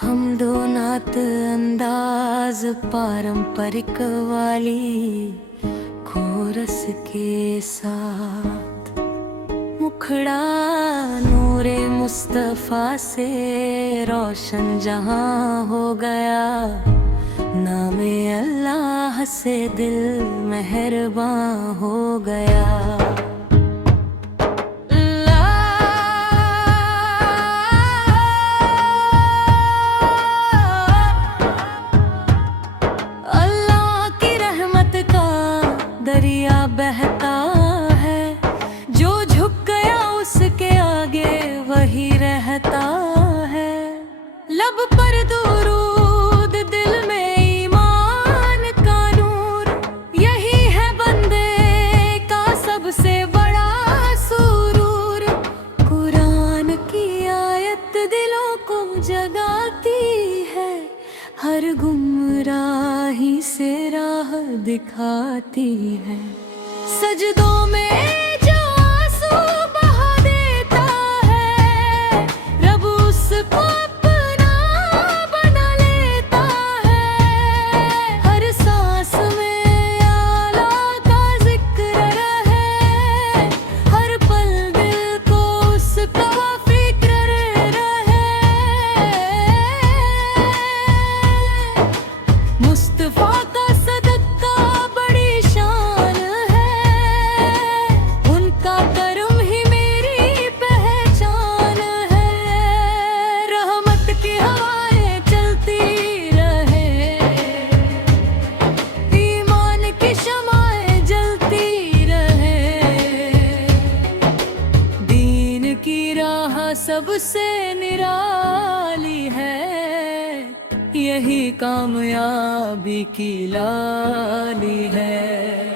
हम दो नात अंदाज पारंपरिक वाली कोरस के साथ, मुखड़ा नूरे मुस्तफा से रोशन जहां हो गया। नामे अल्लाह से दिल मेहरबान हो गया। दरिया बहता है, जो झुक गया उसके आगे वही रहता है। लब पर दुरूद, दिल में ईमान का नूर, यही है बंदे का सबसे बड़ा सुरूर। कुरान की आयत दिलों को जगाती है, हर गुमराही से राह दिखाती है। सजदों में जो आंसू बहा देता है, रब उसको अपना बना लेता है। हर सांस में आला का जिक्र रहे, हर पल दिल को उसका फिक्र रहे। मुस्तफा का सदका बड़ी शान है, उनका करम ही मेरी पहचान है। रहमत की हवाएं चलती रहे, ईमान की शमाएं जलती रहे। दीन की राह सबसे निराली है, यही कामयाबी की लाली है।